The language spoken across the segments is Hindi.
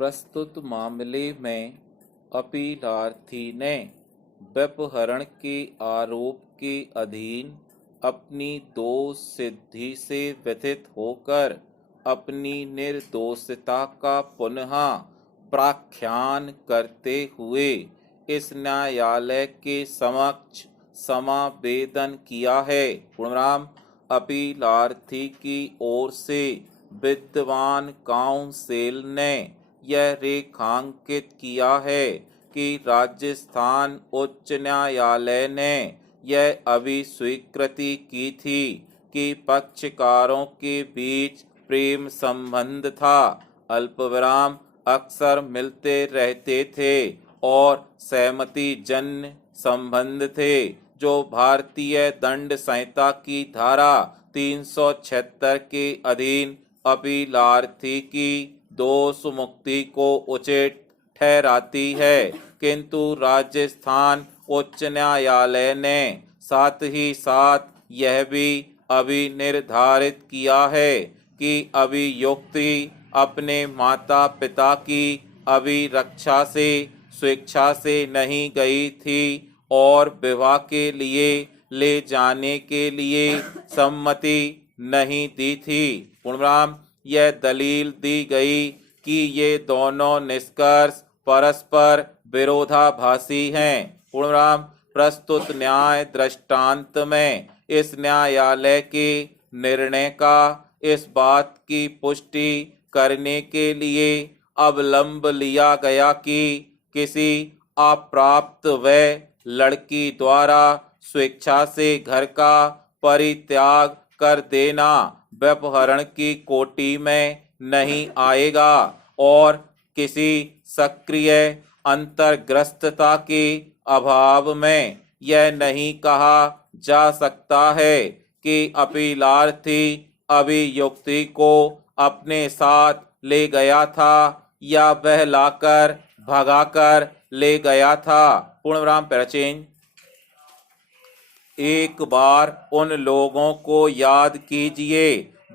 प्रस्तुत मामले में अपीलार्थी ने व्यपहरण के आरोप के अधीन अपनी दोष सिद्धि से व्यथित होकर अपनी निर्दोषता का पुनः प्रख्यान करते हुए इस न्यायालय के समक्ष समावेदन किया है। पूर्णराम, अपीलार्थी की ओर से विद्वान काउंसिल ने यह रेखांकित किया है कि राजस्थान उच्च न्यायालय ने यह अभिस्वीकृति की थी कि पक्षकारों के बीच प्रेम संबंध था, अल्पविराम अक्सर मिलते रहते थे और सहमति जन्य संबंध थे, जो भारतीय दंड संहिता की धारा 376 के अधीन अपीलार्थी की दोष मुक्ति को उचित ठहराती है। किंतु राजस्थान उच्च न्यायालय ने साथ ही साथ यह भी अभिनिर्धारित किया है कि अभियुक्ति अपने माता पिता की अभिरक्षा से स्वेच्छा से नहीं गई थी और विवाह के लिए ले जाने के लिए सम्मति नहीं दी थी। पूर्णराम, यह दलील दी गई कि ये दोनों निष्कर्ष परस्पर विरोधाभासी हैं। पूर्णराम, प्रस्तुत न्याय दृष्टांत में इस न्यायालय के निर्णय का इस बात की पुष्टि करने के लिए अवलंब लिया गया कि किसी अप्राप्त वय लड़की द्वारा स्वेच्छा से घर का परित्याग कर देना व्यपहरण की कोटि में नहीं आएगा और किसी सक्रिय अंतर्ग्रस्तता के अभाव में यह नहीं कहा जा सकता है कि अपीलार्थी अभियुक्ति को अपने साथ ले गया था या बहलाकर भगाकर ले गया था। पूर्णविराम पैराचेंज। एक बार उन लोगों को याद कीजिए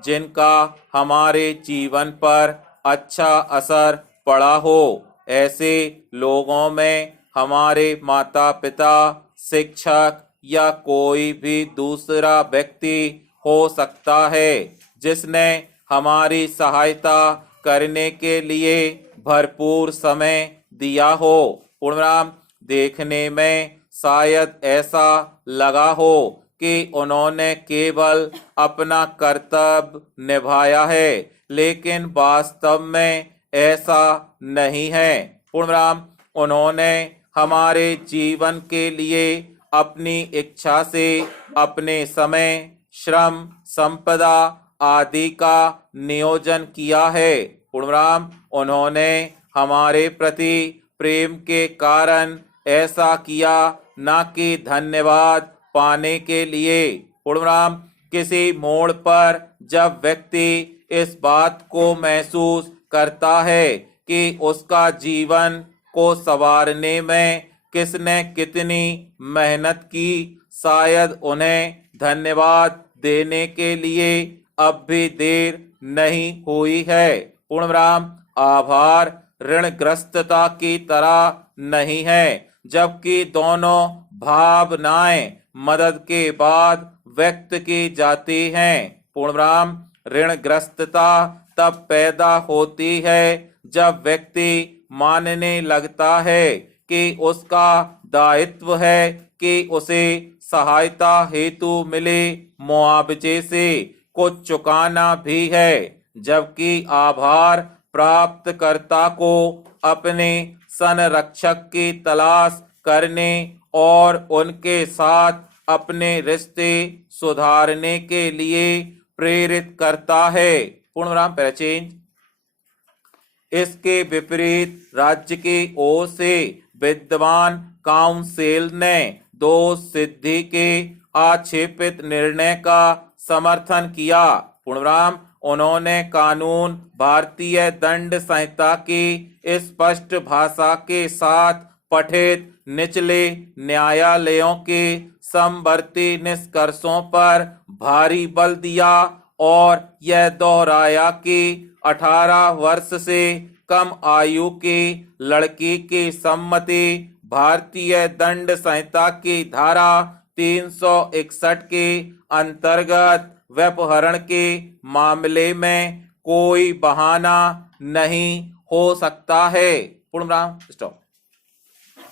जिनका हमारे जीवन पर अच्छा असर पड़ा हो। ऐसे लोगों में हमारे माता पिता, शिक्षक या कोई भी दूसरा व्यक्ति हो सकता है जिसने हमारी सहायता करने के लिए भरपूर समय दिया हो। पूर्णविराम, देखने में शायद ऐसा लगा हो कि उन्होंने केवल अपना कर्तव्य निभाया है, लेकिन वास्तव में ऐसा नहीं है। पूर्णविराम, उन्होंने हमारे जीवन के लिए अपनी इच्छा से अपने समय, श्रम, संपदा आदि का नियोजन किया है। पूर्णविराम, उन्होंने हमारे प्रति प्रेम के कारण ऐसा किया, न कि धन्यवाद पाने के लिए। पूर्णविराम, किसी मोड़ पर जब व्यक्ति इस बात को महसूस करता है कि उसका जीवन को संवारने में किसने कितनी मेहनत की, शायद उन्हें धन्यवाद देने के लिए अब भी देर नहीं हुई है। पूर्णविराम, आभार ऋणग्रस्तता की तरह नहीं है, जबकि दोनों भावनाएं मदद के बाद व्यक्त की जाती हैं। पूर्णविराम, ऋणग्रस्तता तब पैदा होती है जब व्यक्ति मानने लगता है कि उसका दायित्व है कि उसे सहायता हेतु मिले मुआवजे से कुछ चुकाना भी है, जबकि आभार प्राप्तकर्ता को अपने संरक्षक की तलाश करने और उनके साथ अपने रिश्ते सुधारने के लिए प्रेरित करता है। पूर्णविराम पैराचेंज। इसके विपरीत राज्य की ओर से विद्वान काउंसिल ने दोष सिद्धि के आक्षेपित निर्णय का समर्थन किया। पूर्णविराम, उन्होंने कानून भारतीय दंड संहिता की स्पष्ट भाषा के साथ पठित निचले न्यायालयों के समवर्ती निष्कर्षों पर भारी बल दिया और यह दोहराया कि 18 वर्ष से कम आयु के लड़के के सम्मति भारतीय दंड संहिता की धारा 361 के अंतर्गत व्यपहरण के मामले में कोई बहाना नहीं हो सकता है। पूर्ण विराम, स्टॉप।